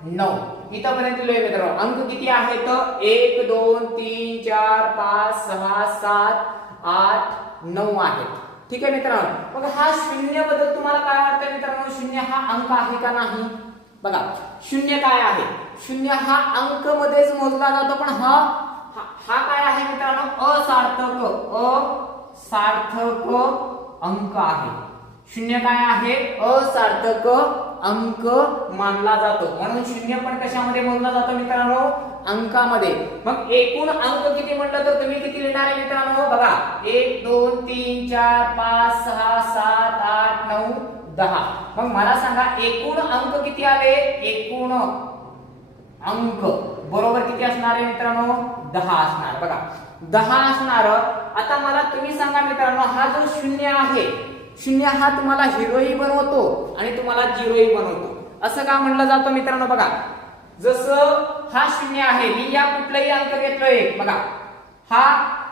9 इथपर्यंत लिहूया मित्रांनो. अंक किती आहेत? 1 2 3 4 5 6 7 8 9 आहेत. ठीक आहे मित्रांनो. मग हा शून्य बद्दल तुम्हाला काय वाटतं मित्रांनो? शून्य हा अंक आहे का नाही? बघा शून्य काय आहे? शून्य हा अंक मध्येच मोजला जातो, पण हा काय आहे मित्रांनो? असार्थक अंक आहे. शून्य काय आहे? असार्थक अंक मानला जातो. म्हणून शून्य पण कशामध्ये मोजला जातो मित्रांनो? अंकामध्ये. मग एकूण अंक किती म्हटलं तर तुम्ही किती लिहिणार आहे मित्रांनो? बघा 1 2 3 4 5 6 7 8 9 10. मग मला सांगा एकूण अंक किती आले? एकूण अंक बरोबर किती असणार आहे मित्रांनो? 10 असणार. बघा 10 असणार. आता मला तुम्ही सांगा मित्रांनो, हा जो शून्य आहे, शून्य हा तुम्हाला हिरोही बनवतो आणि तुम्हाला झिरोही बनवतो. असं का म्हणलं जातं मित्रांनो? बघा जसं हा शून्य आहे, मी या कुठलाही अंक घेतलोय. बघा हा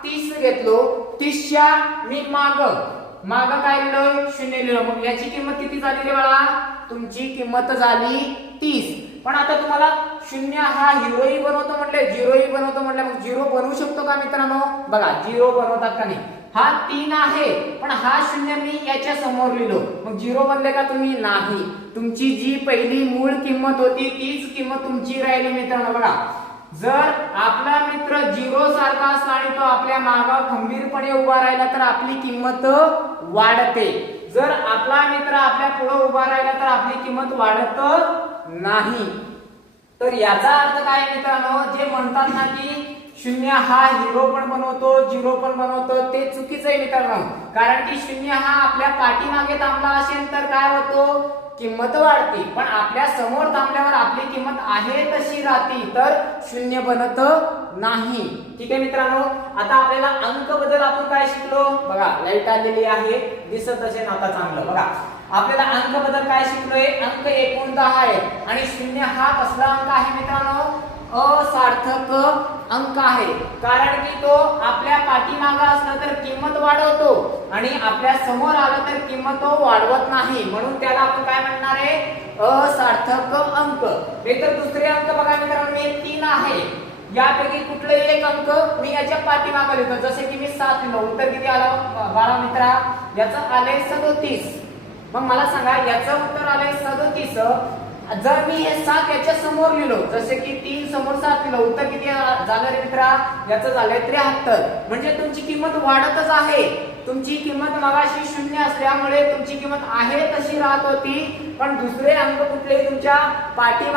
30 घेतलो, 30च्या मी माग काय लिहिलं? शून्य लिहिलं. मग याची किंमत किती झाली रे बाळा? तुमची किंमत झाली 30. पण आता तुम्हाला शून्य हा हिरोही बनवतो म्हटले, झिरोही बनवतो म्हटले, मग झिरो बनवू शकतो का मित्रांनो? बघा झिरो बनवतात का नाही? हा 3 आहे, पण हा शून्य मी याच्या समोर लिहिलो, मग झिरो बनले का तुम्ही? नाही. तुमची जी पहिली मूळ किंमत होती तीच किंमत तुमची राहिली मित्रांनो. बघा जर आपला मित्र झिरो सारखा असला आणि तो आपल्या मागे खंबीरपणे उभा राहिला तर आपली किंमत वाढते. जर आपला मित्र आपल्या पुढे उभा राहिला तर आपली किंमत वाढत नाही. तर याचा अर्थ काय मित्रांनो? जे म्हणतात ना की शून्य हा हिरो पण बनवतो, झिरो पण बनवतो, ते चुकीचं आहे मित्रांनो. कारण की शून्य हा आपल्या पाठीमागे थांबला असेल तर काय होतो? किंमत वाढते. पण आपल्या समोर थांबल्यावर आपली किंमत आहे तशी राहते, तर शून्य बनत नाही. ठीक आहे मित्रांनो. आता आपल्याला अंक बद्दल आपण काय शिकलो? बघा लाईट आलेली आहे, दिसत असेल आता चांगलं. बघा आपल्याला अंक बद्दल काय शिकलोय? अंक एकूण 10 आहे आणि शून्य हा कसला अंक आहे मित्रांनो? असार्थक अंक आहे. कारण की तो आपल्या पाठीमागे असला तर किंमत वाढवतो आणि आपल्या समोर आला तर किंमत तो वाढवत नाही, म्हणून त्याला आपण काय म्हणणार आहे? असार्थक अंक. तर दुसरे अंक बघा मित्रांनो, हे 3 आहे. यापैकी कुठलाही एक अंक मी याच्या पाठीमागे लिहितो, जसे की मी 7 लिहिलो. उत्तर किती आलं बाळा मित्रा? याचं आले 37. मग मला सांगा याचं उत्तर आले 37. जर मी हे 7 याच्या समोर लिहिलो, जसे की 3 समोर 7 लिहिलो, उत्तर किती झालं रे मित्रा? याचं झालंय 73. म्हणजे तुमची किंमत वाढतच आहे. तुमची किंमत मगाशी 0 असल्यामुळे तुमची किंमत आहे तशी राहत होती, पण दुसरे अंक कुठले तुमच्या पाठीमागे